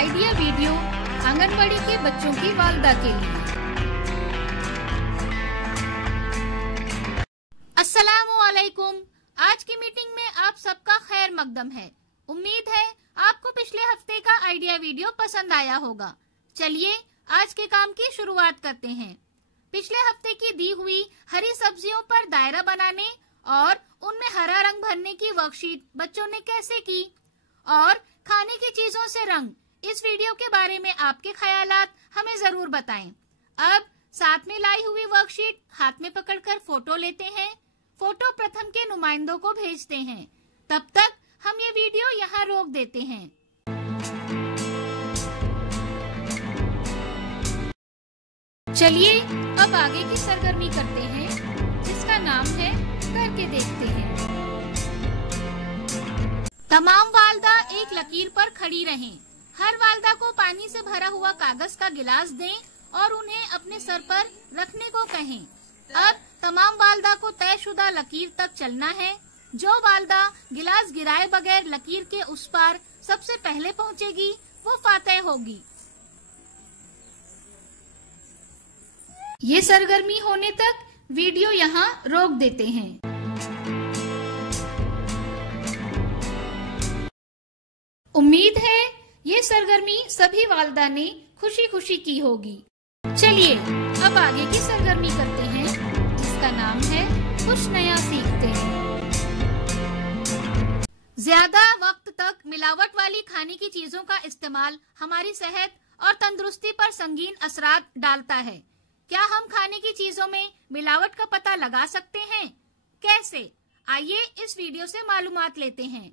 Idea video anganwadi के बच्चों की वालदा के लिए। अस्सलामुअलैकुम। आज की मीटिंग में आप सबका खैर मकदम है। उम्मीद है आपको पिछले हफ्ते का आइडिया वीडियो पसंद आया होगा। चलिए आज के काम की शुरुआत करते हैं। पिछले हफ्ते की दी हुई हरी सब्जियों पर दायरा बनाने और उनमें हरा रंग भरने की वर्कशीट बच्चों ने कैसे की और खाने की चीजों से रंग, इस वीडियो के बारे में आपके ख्यालात हमें जरूर बताएं। अब साथ में लाई हुई वर्कशीट हाथ में पकड़कर फोटो लेते हैं। फोटो प्रथम के नुमाइंदों को भेजते हैं। तब तक हम ये वीडियो यहाँ रोक देते हैं। चलिए अब आगे की सरगर्मी करते हैं, जिसका नाम है करके देखते हैं। तमाम वालदा एक लकीर पर खड़ी रहें। हर वालदा को पानी से भरा हुआ कागज का गिलास दें और उन्हें अपने सर पर रखने को कहें। अब तमाम वालदा को तयशुदा लकीर तक चलना है। जो वालदा गिलास गिराए बगैर लकीर के उस पार सबसे पहले पहुंचेगी वो फातेह होगी। ये सरगर्मी होने तक वीडियो यहाँ रोक देते हैं। उम्मीद है ये सरगर्मी सभी वालदा ने खुशी खुशी की होगी। चलिए अब आगे की सरगर्मी करते हैं, जिसका नाम है कुछ नया सीखते हैं। ज्यादा वक्त तक मिलावट वाली खाने की चीजों का इस्तेमाल हमारी सेहत और तंदुरुस्ती पर संगीन असरात डालता है। क्या हम खाने की चीजों में मिलावट का पता लगा सकते हैं? कैसे? आइए इस वीडियो से मालूमात लेते हैं।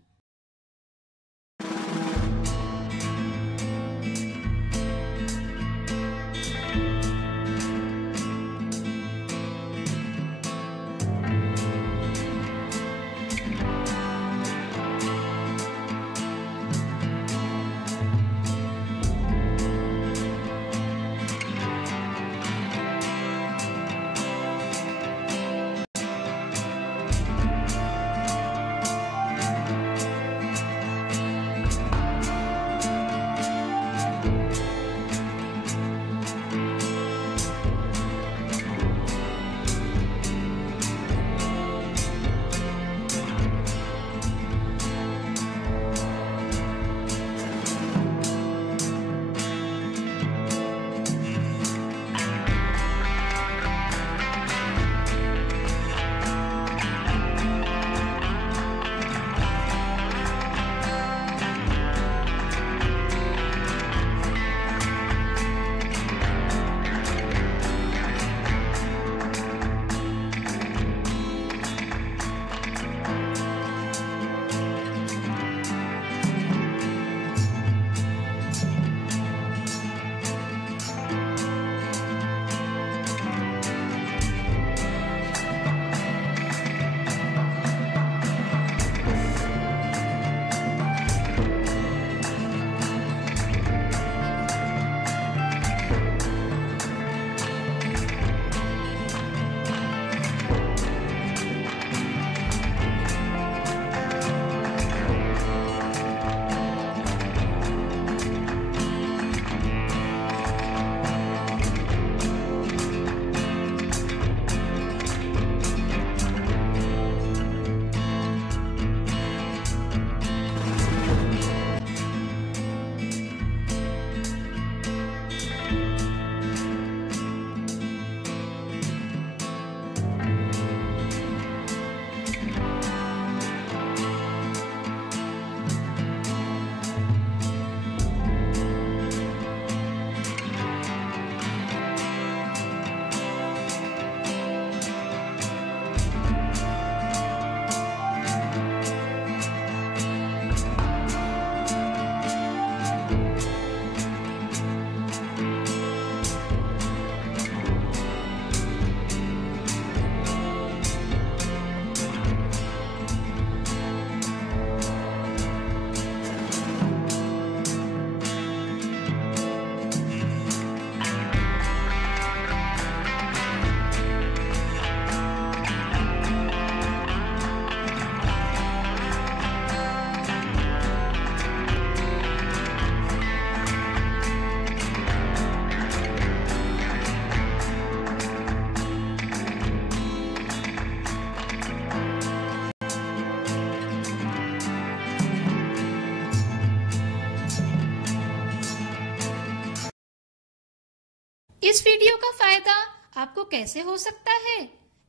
इस वीडियो का फायदा आपको कैसे हो सकता है,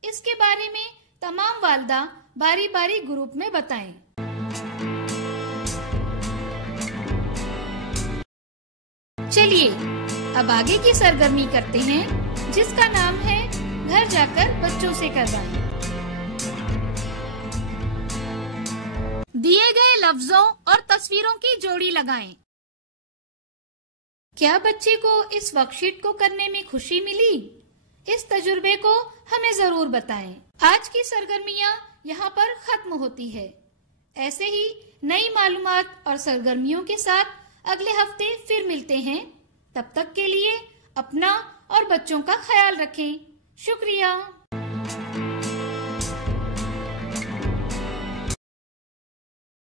इसके बारे में तमाम वालिदा बारी बारी ग्रुप में बताएं। चलिए अब आगे की सरगर्मी करते हैं, जिसका नाम है घर जाकर बच्चों से करवाएं। दिए गए लफ्जों और तस्वीरों की जोड़ी लगाएं। क्या बच्चे को इस वर्कशीट को करने में खुशी मिली? इस तजुर्बे को हमें जरूर बताएं। आज की सरगर्मियां यहाँ पर खत्म होती है। ऐसे ही नई मालूमात और सरगर्मियों के साथ अगले हफ्ते फिर मिलते हैं। तब तक के लिए अपना और बच्चों का ख्याल रखें। शुक्रिया।